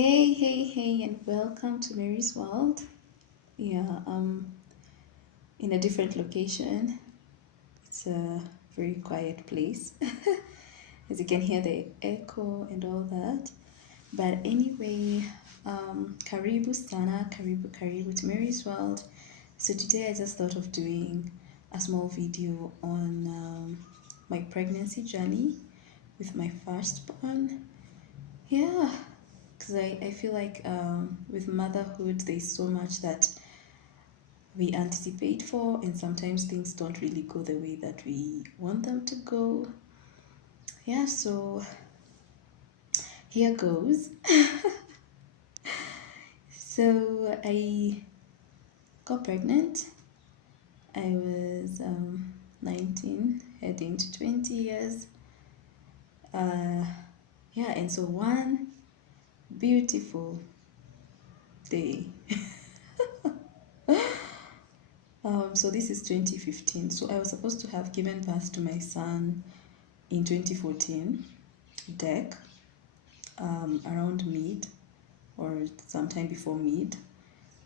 Hey, and welcome to Mary's World. Yeah, in a different location. It's a very quiet place, as you can hear the echo and all that. But anyway, karibu sana, karibu to Mary's World. So today I just thought of doing a small video on my pregnancy journey with my firstborn. Yeah, because I feel like with motherhood, there's so much that we anticipate for, and sometimes things don't really go the way that we want them to go. Yeah, so here goes. So I got pregnant. I was 19, heading to 20 years. Uh, yeah, and so one beautiful day. So this is 2015. So I was supposed to have given birth to my son in 2014, deck, around mid or sometime before mid,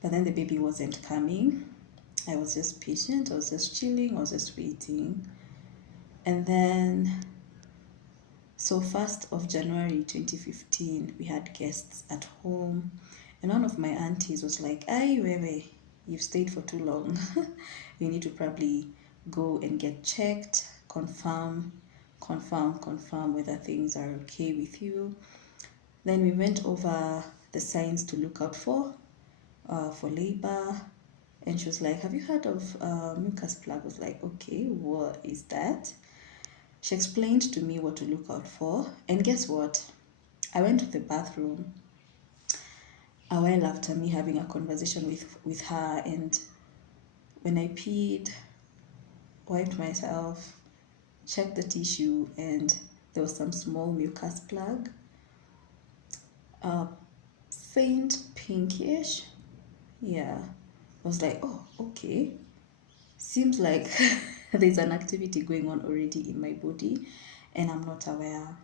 but then the baby wasn't coming. I was just patient, I was just chilling, I was just waiting. And then, so 1st of January 2015, we had guests at home, and one of my aunties was like, "Ay, wewe, you've stayed for too long. You need to probably go and get checked, confirm whether things are okay with you." Then we went over the signs to look out for labor. And she was like, "Have you heard of mucus plug?" I was like, "Okay, what is that?" She explained to me what to look out for. And guess what? I went to the bathroom a while after me having a conversation with her. And when I peed, wiped myself, checked the tissue, and there was some small mucus plug, faint pinkish. Yeah. I was like, "Oh, okay. Seems like there's an activity going on already in my body and I'm not aware."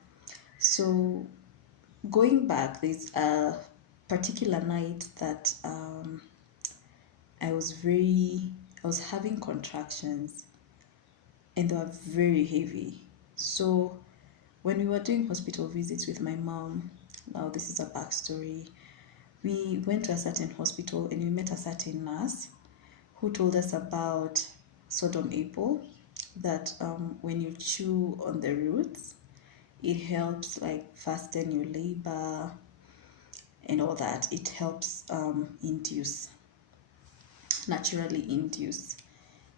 So going back, there's a particular night that I was having contractions and they were very heavy. So when we were doing hospital visits with my mom, now this is a backstory, we went to a certain hospital and we met a certain nurse who told us about sodom apple, that when you chew on the roots, it helps like fasten your labor and all that. It helps naturally induce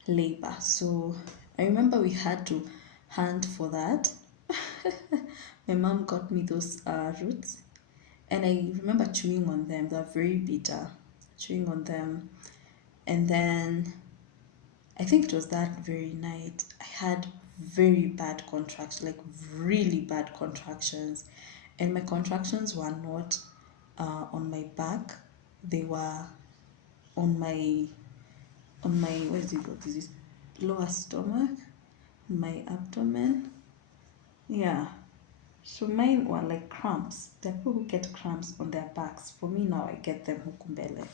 labor. So I remember we had to hunt for that. My mom got me those roots, and I remember chewing on them. They're very bitter, chewing on them. And then I think it was that very night I had very bad contractions, like really bad contractions. And my contractions were not on my back, they were on my what is this, lower stomach, my abdomen. Yeah. So mine were like cramps. There are people who get cramps on their backs. For me now, I get them hukumbele.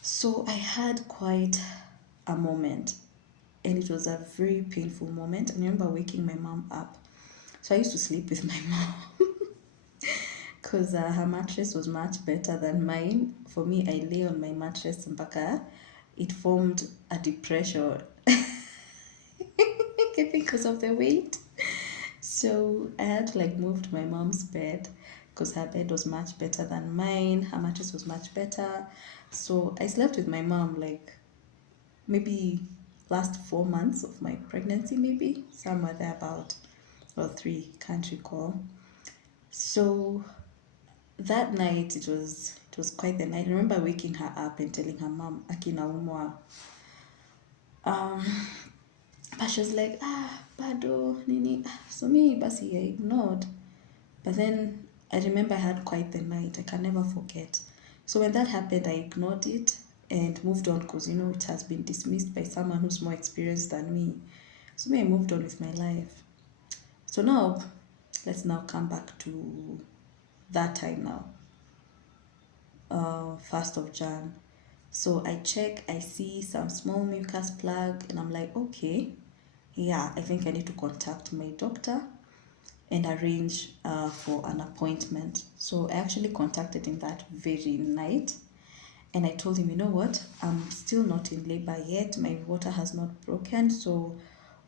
So I had quite a moment, and it was a very painful moment. I remember waking my mom up. So I used to sleep with my mom because her mattress was much better than mine. For me, I lay on my mattress mpaka it formed a depression because of the weight. So I had to like move to my mom's bed because her bed was much better than mine. Her mattress was much better. So I slept with my mom like maybe last 4 months of my pregnancy, maybe somewhere there about, or three, can't recall. So that night it was quite the night. I remember waking her up and telling her, "Mom, akina umwa." Um, but she was like, bado nini. So me basi I ignored. But then I remember I had quite the night. I can never forget. So when that happened, I ignored it and moved on because it has been dismissed by someone who's more experienced than me. So me, I moved on with my life. So now let's now come back to that time now, 1st of Jan. So I check, I see some small mucus plug, and I'm like, okay, yeah, I think I need to contact my doctor and arrange for an appointment. So I actually contacted him that very night, and I told him, you know what, I'm still not in labor yet. My water has not broken. So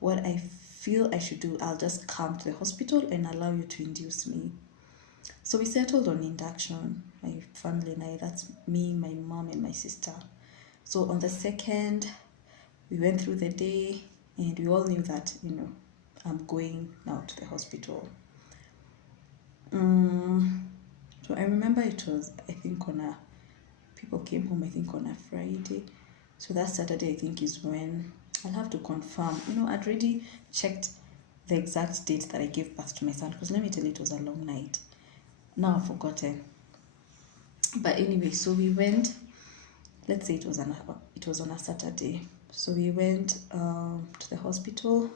what I feel I should do, I'll just come to the hospital and allow you to induce me. So we settled on induction, my family and I. That's me, my mom, and my sister. So on the 2nd, we went through the day, and we all knew that, I'm going now to the hospital. So I remember it was, I think, people came home, I think, on a Friday. So that Saturday, I think, is when, I'll have to confirm. I'd already checked the exact date that I gave birth to my son, because let me tell you, it was a long night. Now I've forgotten. But anyway, so we went, let's say it was on a Saturday. So we went to the hospital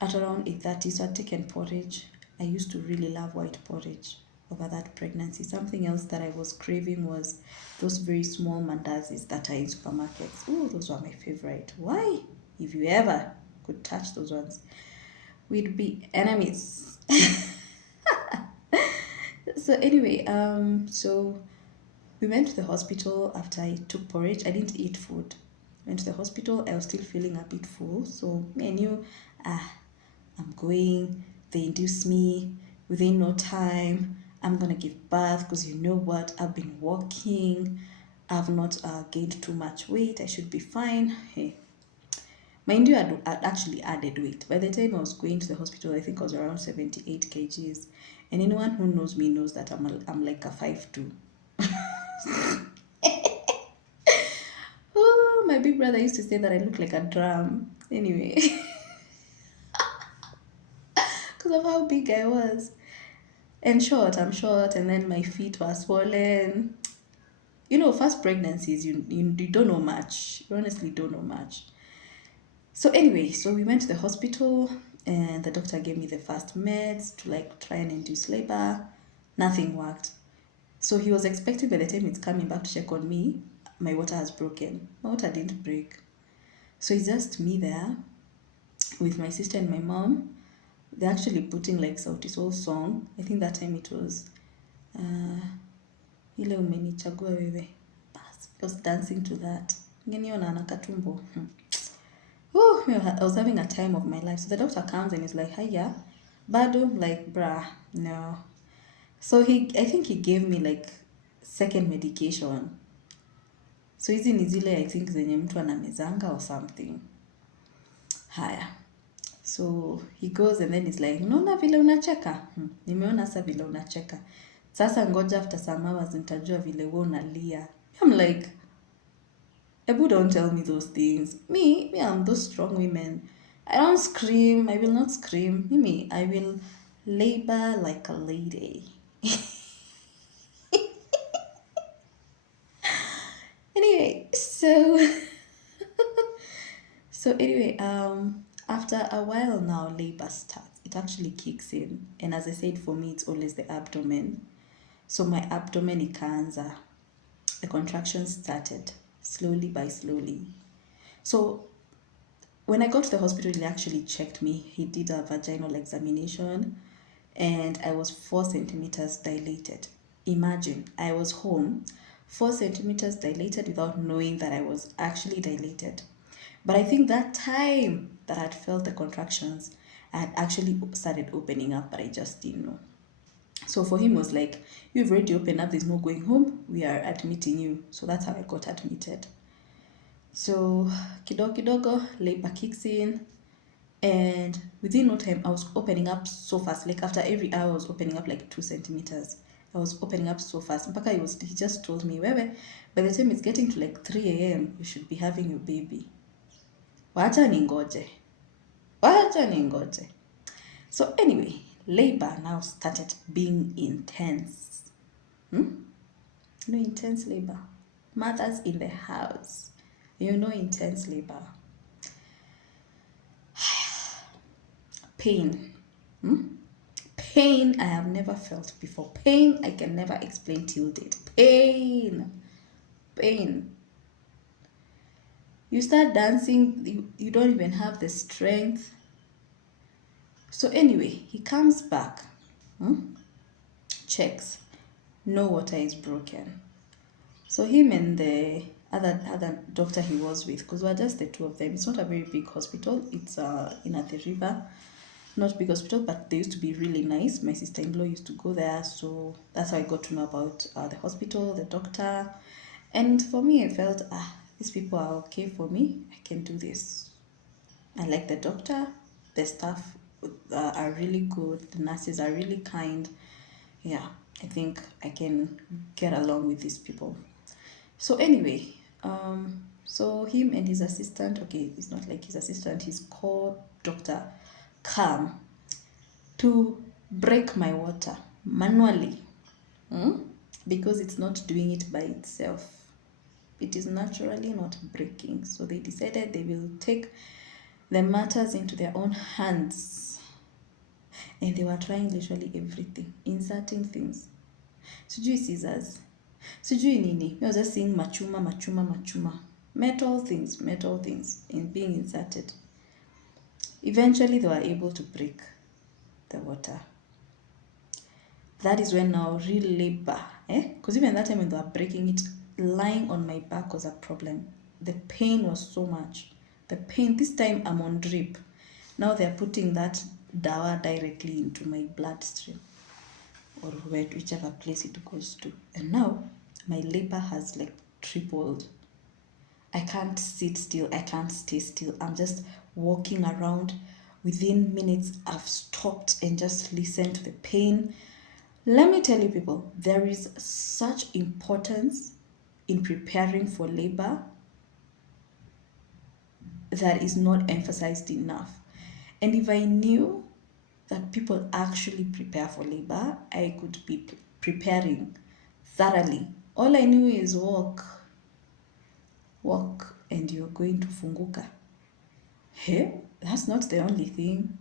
at around 8:30. So I'd taken porridge. I used to really love white porridge over that pregnancy. Something else that I was craving was those very small mandazis that are in supermarkets. Oh, those were my favorite. Why? If you ever could touch those ones, we'd be enemies. So anyway, so we went to the hospital after I took porridge. I didn't eat food. Went to the hospital. I was still feeling a bit full. So I knew, I'm going. They induced me. Within no time, I'm going to give birth, because you know what? I've been walking. I've not gained too much weight. I should be fine. Hey. Mind you, I'd actually added weight. By the time I was going to the hospital, I think I was around 78 kgs. And anyone who knows me knows that I'm like a 5'2". Oh, my big brother used to say that I look like a drum. Anyway, because of how big I was. And short, I'm short, and then my feet were swollen. First pregnancies, you don't know much. You honestly don't know much. So anyway, so we went to the hospital, and the doctor gave me the first meds to like try and induce labor. Nothing worked. So he was expecting by the time it's coming back to check on me, my water has broken. My water didn't break. So it's just me there with my sister and my mom. They're actually putting like Sauti Sol song. I think that time it was ile umenichagua wewe. I was dancing to that. Ngeniona na katumbo. Oh, I was having a time of my life. So the doctor comes and is like, hiya, bado, like, bruh, no. So I think he gave me like second medication. So hizi ni zile, I think, zenye mtu anamezanga or something. Haya. So he goes and then he's like, unaona vile unacheka? Nimeona sasa vile unacheka. Sasa ngoja after some hours nitajua vile wewe unalia. I'm like, Ebu, don't tell me those things. Me, I'm those strong women. I don't scream. I will not scream. Me, I will labor like a lady. Anyway, so anyway, after a while now, labor starts. It actually kicks in, and as I said, for me, it's always the abdomen. So my abdomen ikaanza. The contractions started slowly by slowly. So when I got to the hospital, he actually checked me. He did a vaginal examination, and I was 4 centimeters dilated. Imagine, I was home, 4 centimeters dilated without knowing that I was actually dilated. But I think that time that I'd felt the contractions, I had actually started opening up, but I just didn't know. So for him, it was like, you've already opened up, there's no going home, we are admitting you. So that's how I got admitted. So kidogo kidogo, labor kicks in, and within no time, I was opening up so fast. Like after every hour, I was opening up like 2 centimeters. I was opening up so fast. Mpaka he just told me, Wewe, by the time it's getting to like 3 a.m., you should be having your baby. Wacha ningoje. Wacha ningoje. So anyway, labor now started being intense. Intense labor. Mothers in the house. Intense labor. Pain. pain I have never felt before. Pain I can never explain till date. Pain. Pain. You start dancing, you don't even have the strength. So anyway, he comes back, checks, no water is broken. So him and the other doctor he was with, because we're just the two of them. It's not a very big hospital. It's in at the river, not big hospital, but they used to be really nice. My sister-in-law used to go there, so that's how I got to know about the hospital, the doctor, and for me, I felt these people are okay for me. I can do this. I like the doctor. The staff are really good. The nurses are really kind. Yeah, I think I can get along with these people. So anyway, so him and his assistant, okay, it's not like his assistant, his co-doctor, come to break my water manually, because it's not doing it by itself. It is naturally not breaking. So they decided they will take the matters into their own hands. And they were trying literally everything, inserting things. Sijui scissors, sijui nini. I was just seeing machuma. Metal things in being inserted. Eventually they were able to break the water. That is when now real labor, because even that time when they were breaking it, lying on my back was a problem. The pain was so much. The pain, this time I'm on drip. Now they're putting that dawa directly into my bloodstream, or whichever place it goes to. And now my labor has like tripled. I can't sit still. I can't stay still. I'm just walking around. Within minutes, I've stopped and just listened to the pain. Let me tell you, people, there is such importance in preparing for labor that is not emphasized enough. And if I knew that people actually prepare for labor, I could be preparing thoroughly. All I knew is walk, and you're going to funguka. Hey, that's not the only thing.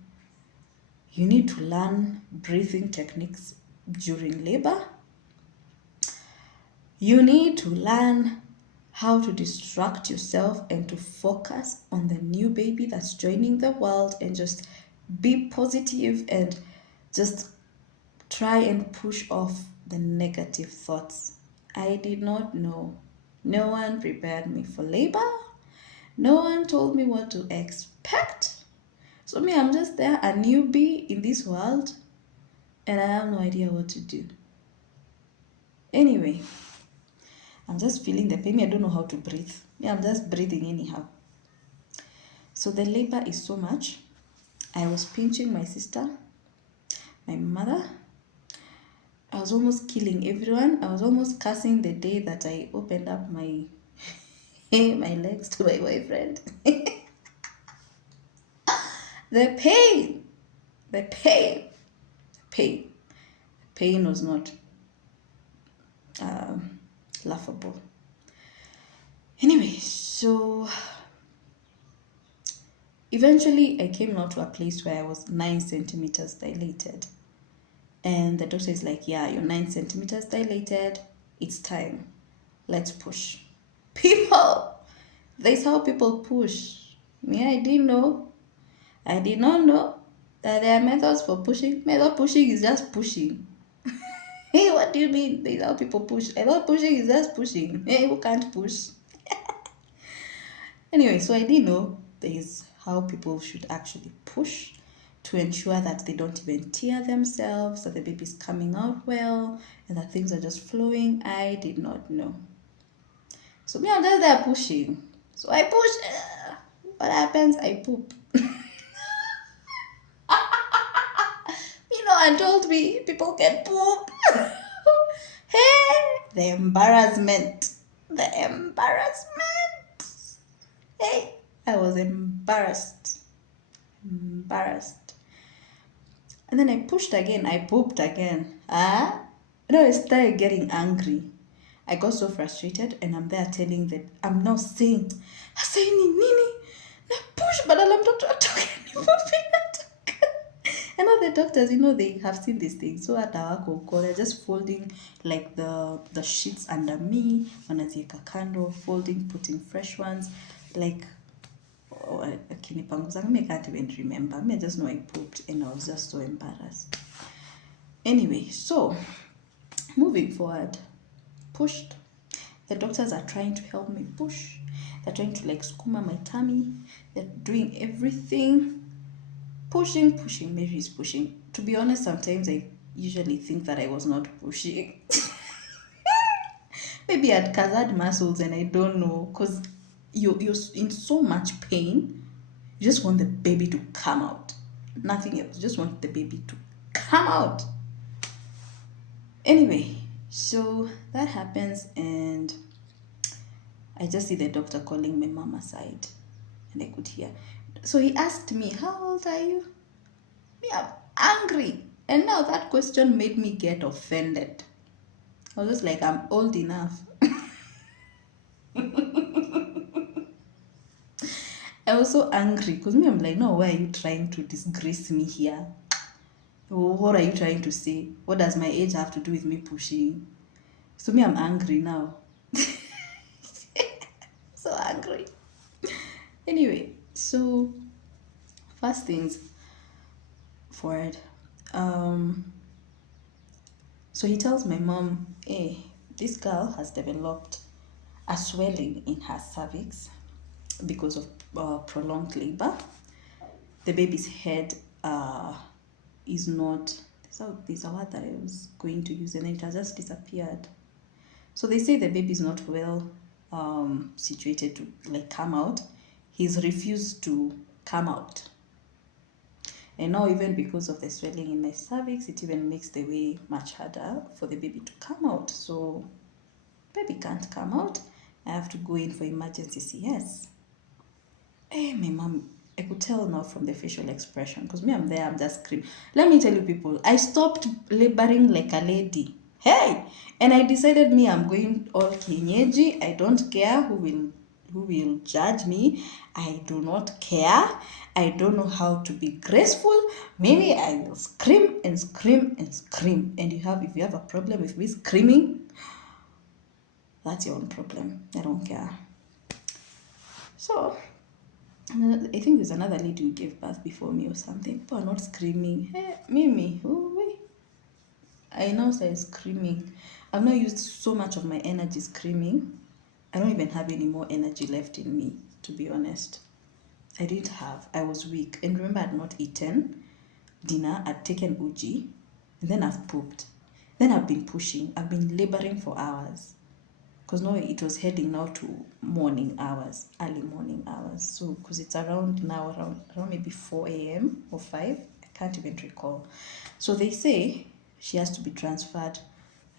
You need to learn breathing techniques during labor. You need to learn how to distract yourself and to focus on the new baby that's joining the world, and just be positive and just try and push off the negative thoughts. I did not know. No one prepared me for labor. No one told me what to expect. So me, I'm just there, a newbie in this world, and I have no idea what to do. Anyway, I'm just feeling the pain. I don't know how to breathe. Yeah, I'm just breathing anyhow. So the labor is so much. I was pinching my sister, my mother. I was almost killing everyone. I was almost cursing the day that I opened up my my legs to my boyfriend. The pain was not laughable. Anyway, so eventually I came now to a place where I was 9 centimeters dilated. And the doctor is like, yeah, you're 9 centimeters dilated. It's time. Let's push. People, that's how people push. Me, I didn't know. I did not know that there are methods for pushing. Method pushing is just pushing. Hey, what do you mean? That's how people push. I thought pushing is just pushing. Hey, who can't push? Anyway, so I didn't know there is how people should actually push to ensure that they don't even tear themselves, that the baby's coming out well, and that things are just flowing. I did not know. So me, I'm just there pushing. So I push. What happens? I poop. And told me people can poop. Hey, the embarrassment. Hey, I was embarrassed. And then I pushed again. I pooped again. No, I started getting angry. I got so frustrated, and I'm there telling that I'm now saying, nini, na push badala mtoto atoke, ni pooping atoke. And now the doctors, they have seen these things. So at our call, they're just folding like the sheets under me, wanazieka kando, folding, putting fresh ones, like akinipanguza. I can't even remember. I just know I pooped and I was just so embarrassed. Anyway, so moving forward, pushed. The doctors are trying to help me push. They're trying to like skuma my tummy. They're doing everything. Pushing. Mary is pushing. To be honest, sometimes I usually think that I was not pushing. Maybe I had colored muscles and I don't know, because you're in so much pain. You just want the baby to come out. Nothing else. You just want the baby to come out. Anyway, so that happens and I just see the doctor calling my mom aside and I could hear. So he asked me, how old are you? Me, I'm angry. And now that question made me get offended. I was just like, I'm old enough. I was so angry because me, I'm like, no, why are you trying to disgrace me here? What are you trying to say? What does my age have to do with me pushing? So me, I'm angry now. So angry. Anyway, so first things forward. So he tells my mom, hey, this girl has developed a swelling in her cervix because of prolonged labor. The baby's head is not, there's a word that I was going to use and it has just disappeared. So they say the baby is not well situated to like come out. He's refused to come out. And now even because of the swelling in my cervix, it even makes the way much harder for the baby to come out. So baby can't come out. I have to go in for emergency CS. Hey, my mom, I could tell now from the facial expression, because me, I'm there, I'm just screaming. Let me tell you people, I stopped laboring like a lady. Hey! And I decided me, I'm going all kienyeji. I don't care who will judge me. I do not care. I don't know how to be graceful. Maybe I will scream and scream and scream. And if you have a problem with me screaming, that's your own problem. I don't care. So I think there's another lady who gave birth before me or something. People are not screaming. Hey, Mimi, ooh, I now started screaming. I've not used so much of my energy screaming. I don't even have any more energy left in me, to be honest. I didn't have. I was weak. And remember, I had not eaten dinner. I'd taken uji. And then I've pooped. Then I've been pushing. I've been laboring for hours. Because now it was heading now to morning hours, early morning hours. So, because it's around maybe 4 a.m. or 5. I can't even recall. So they say she has to be transferred.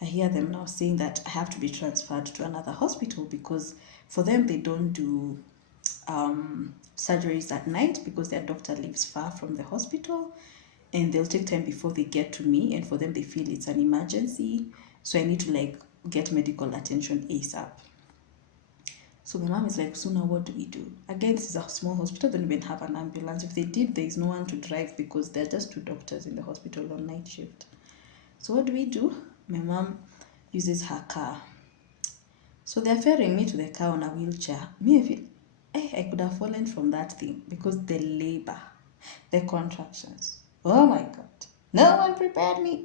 I hear them now saying that I have to be transferred to another hospital because for them, they don't do surgeries at night because their doctor lives far from the hospital and they'll take time before they get to me, and for them they feel it's an emergency, so I need to like get medical attention ASAP. So my mom is like, so now what do we do? Again, this is a small hospital, don't even have an ambulance. If they did, there is no one to drive because there are just 2 doctors in the hospital on night shift. So what do we do? My mom uses her car. So they're ferrying me to the car on a wheelchair. Me, I feel, I could have fallen from that thing because the labor, the contractions. Oh my God. No one prepared me.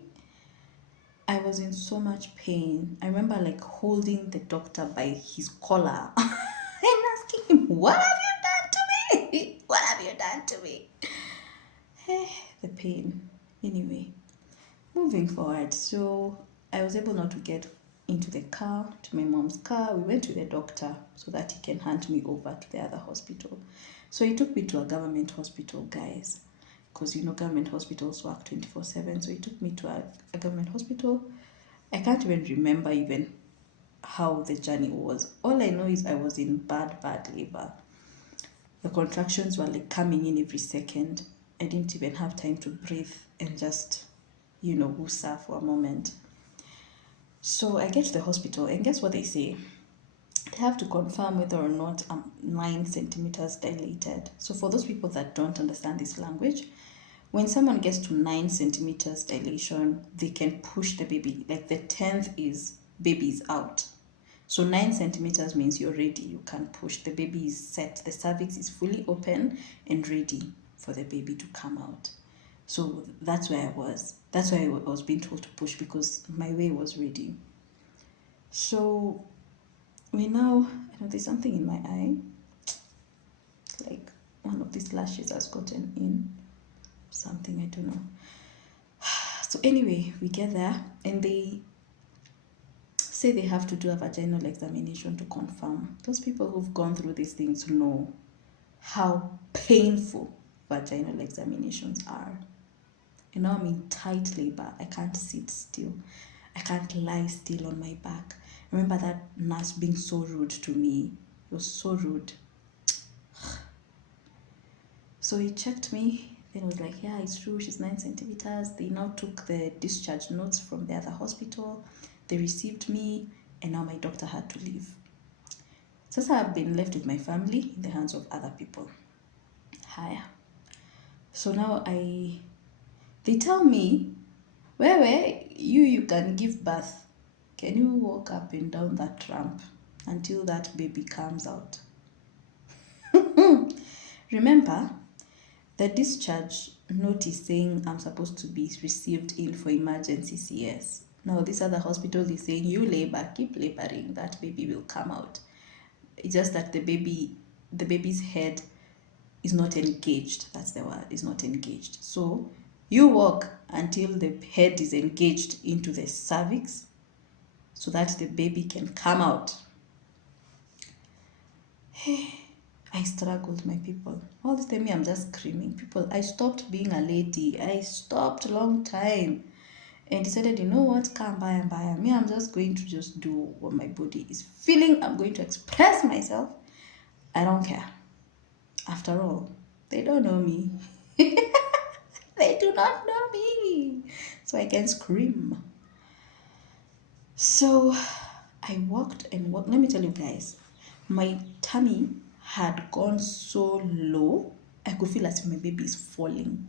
I was in so much pain. I remember like holding the doctor by his collar and asking him, what have you done to me? What have you done to me? The pain. Anyway, moving forward. So I was able now to get into the car, to my mom's car. We went to the doctor so that he can hand me over to the other hospital. So he took me to a government hospital, guys. Because government hospitals work 24/7. So he took me to a government hospital. I can't even remember even how the journey was. All I know is I was in bad labor. The contractions were like coming in every second. I didn't even have time to breathe and just, woosa for a moment. So I get to the hospital and guess what they say? They have to confirm whether or not I'm 9 centimeters dilated. So for those people that don't understand this language, When someone gets to 9 centimeters dilation, they can push the baby. Like the 10th is baby's out. So 9 centimeters means you're ready. You can push. The baby is set. The cervix is fully open and ready for the baby to come out. So that's where I was. That's why I was being told to push, because my way was ready. So we now, I know there's something in my eye. Like one of these lashes has gotten in. Something, I don't know. So anyway, we get there and they say they have to do a vaginal examination to confirm. Those people who've gone through these things know how painful vaginal examinations are. And now I'm in tight labor. I can't sit still. I can't lie still on my back. I remember that nurse being so rude to me. It was so rude. So he checked me, then was like, yeah, it's true, she's 9 centimeters. They now took the discharge notes from the other hospital. They received me, and now my doctor had to leave. So I've been left with my family in the hands of other people. Higher. So now they tell me, where you can give birth. Can you walk up and down that ramp until that baby comes out? Remember, the discharge notice saying I'm supposed to be received in for emergency CS. Now this other hospital is saying you labor, keep laboring, that baby will come out. It's just that the baby's head is not engaged. That's the word, is not engaged. So you walk until the head is engaged into the cervix so that the baby can come out. I struggled, my people. All this time, I'm just screaming. People, I stopped being a lady. I stopped a long time and decided, you know what, come by and by. Me, I'm just going to just do what my body is feeling. I'm going to express myself. I don't care. After all, they don't know me. They do not know me. So I can scream. So I walked and walked. Let me tell you guys, my tummy had gone so low, I could feel as if my baby is falling.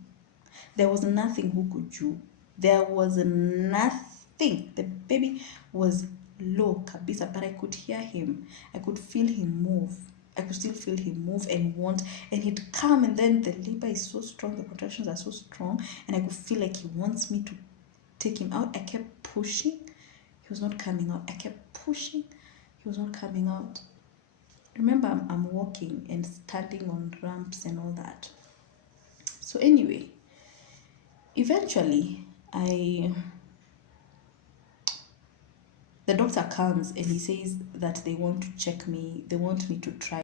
There was nothing who could do. There was nothing. The baby was low, kabisa, but I could hear him. I could feel him move. I could still feel him move and want, and he'd come, and then the labor is so strong, the contractions are so strong, and I could feel like he wants me to take him out. I kept pushing. He was not coming out. I kept pushing. He was not coming out. Remember, I'm walking and standing on ramps and all that. So anyway, eventually, the doctor comes and he says that they want to check me. They want me to try